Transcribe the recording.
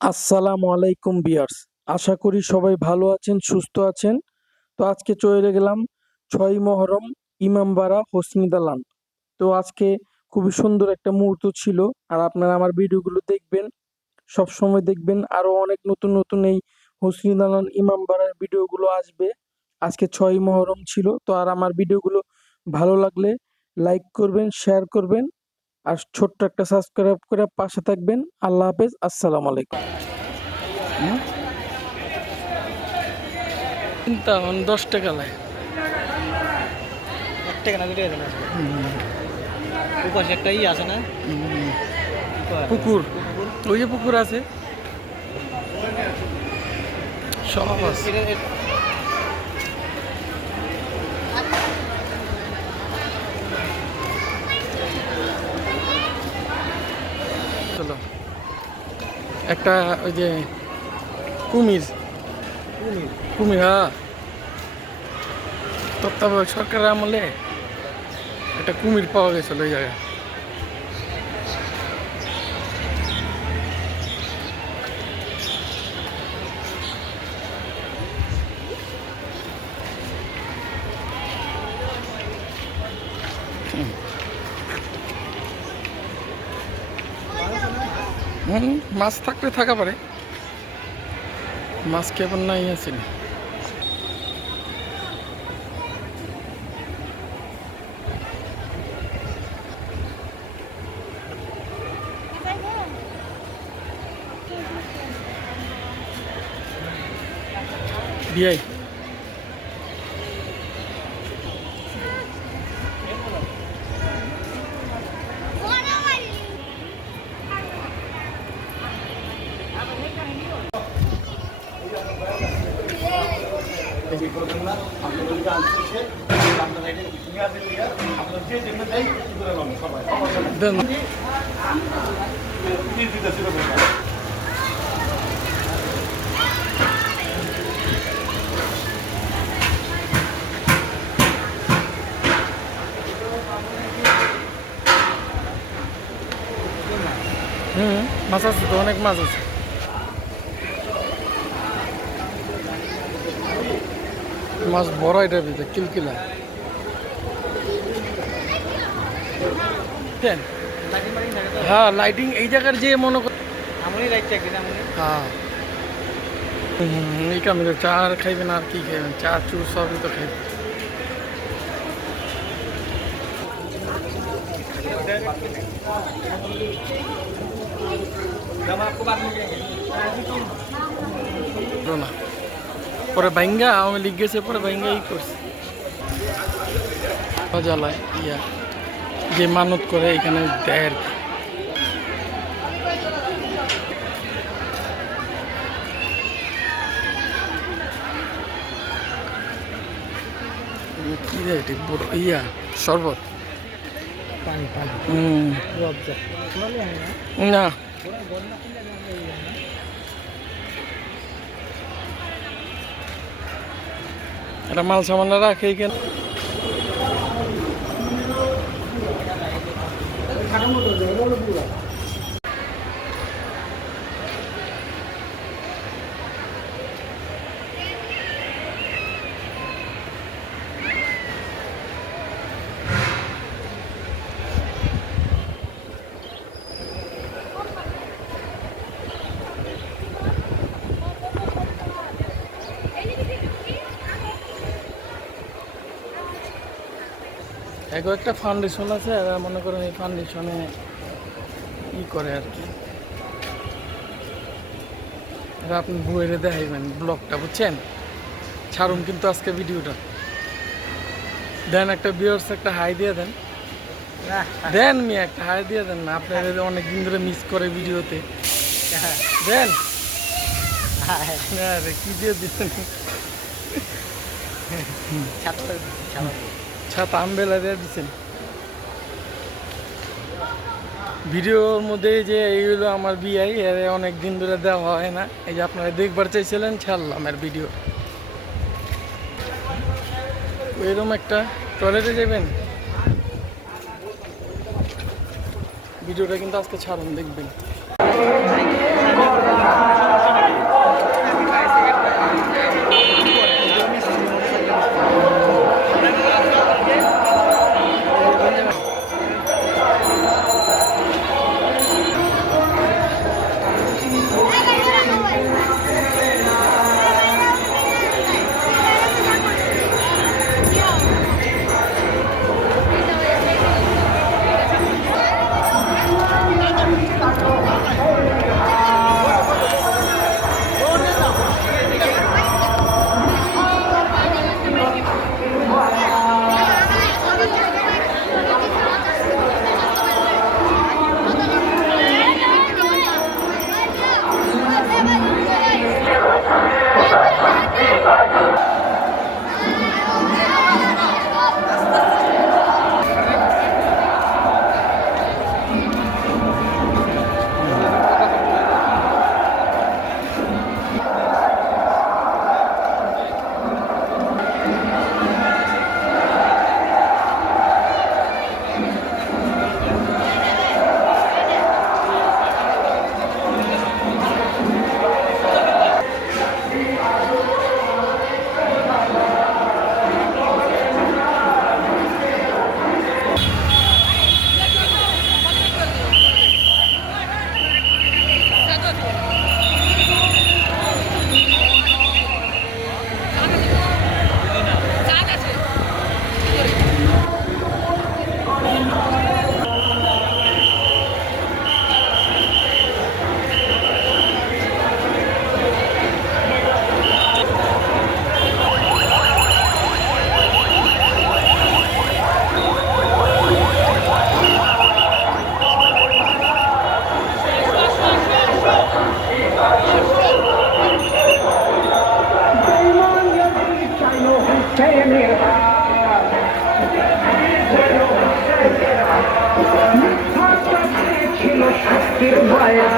আসসালামু আলাইকুম ভিউয়ার্স। আশা করি সবাই ভালো আছেন, সুস্থ আছেন। তো আজকে চলে গেলাম ৬ই মহরম ইমামবাড়া হসনি দালান। তো আজকে খুবই সুন্দর একটা মুহূর্ত ছিল। আর আপনারা আমার ভিডিওগুলো দেখবেন, সবসময় দেখবেন। আরো অনেক নতুন নতুন এই হসনি দালান ইমামবাড়ার ভিডিওগুলো আসবে। আজকে ৬ই মহরম ছিল। তো আর আমার ভিডিওগুলো ভালো লাগলে লাইক করবেন, শেয়ার করবেন, আর ছোট্ট একটা সাবস্ক্রাইব করে পাশে থাকবেন। আল্লাহ হাফেজ, আসসালামু আলাইকুম। চিন্তা 10 টাকা লাই। 1 টাকা না 2 টাকা দেন আসলে। ওপাশে একটা আছে না? পুকুর, ওই যে পুকুর আছে, সব আছে। চলো একটা ওই যে কুমির, কুমির, হ্যাঁ, তত্ত্বাবধায়ক সরকারের আমলে একটা কুমির পাওয়া গেছিল ওই জায়গায়। মাছ থাকলে থাকা পারে, মাছ কেমন নাই আছে না। বিয়াই দেন। মাছ আছে তো, অনেক মাছ আছে। মাছ বড়, এটার ভিতরে কিলকিলা। হ্যাঁ, লাইটিং এই জায়গার যে মনে কর, আমনি রাইতে একদিন আমনি। হ্যাঁ, এই কামিল চা আর খাইবেন, আর কি খাইবেন? চা চুর সবই তো খাইবেন। না, পরে ভাইঙ্গা আওয়ামী লীগ গেছে, পরে ভাইঙ্গা ই করছে জ্বালায় ইয়া, যে মানত করে এখানে দেয় আর কি। কি রে এটি? বড় ইয়া শরবত। পানি পানি। রবজা। না, এটা মাল সামান্য রাখে এখানে। এগো একটা ফাউন্ডেশন আছে, আর মনে করেন এই ফাউন্ডেশনে ই করে আর কি। এবার আপনি বইয়ে দেখাইবেন ব্লগটা, বুঝছেন? ছাড়ুন কিন্তু আজকে ভিডিওটা দেন, একটা ভিউয়ার্স একটা হাই দিয়ে দেন। দেন মিয়া, একটা হাই দিয়ে দেন না, আপনার অনেক দিন ধরে মিস করে ভিডিওতে। দেন আরে কি দিয়ে দিচ্ছেন? ছাতা আমবেলা দিয়ে দিচ্ছেন ভিডিওর মধ্যে। যে এইগুলো আমার বিআই, এর অনেক দিন ধরে দেওয়া হয় না। এই যে আপনারা দেখবার চাইছিলেন, ছাড়লাম এর ভিডিও। এরকম একটা টয়লেটে যাবেন, ভিডিওটা কিন্তু আজকে ছাড়ুন, দেখবেন। ছিল শক্তির মায়া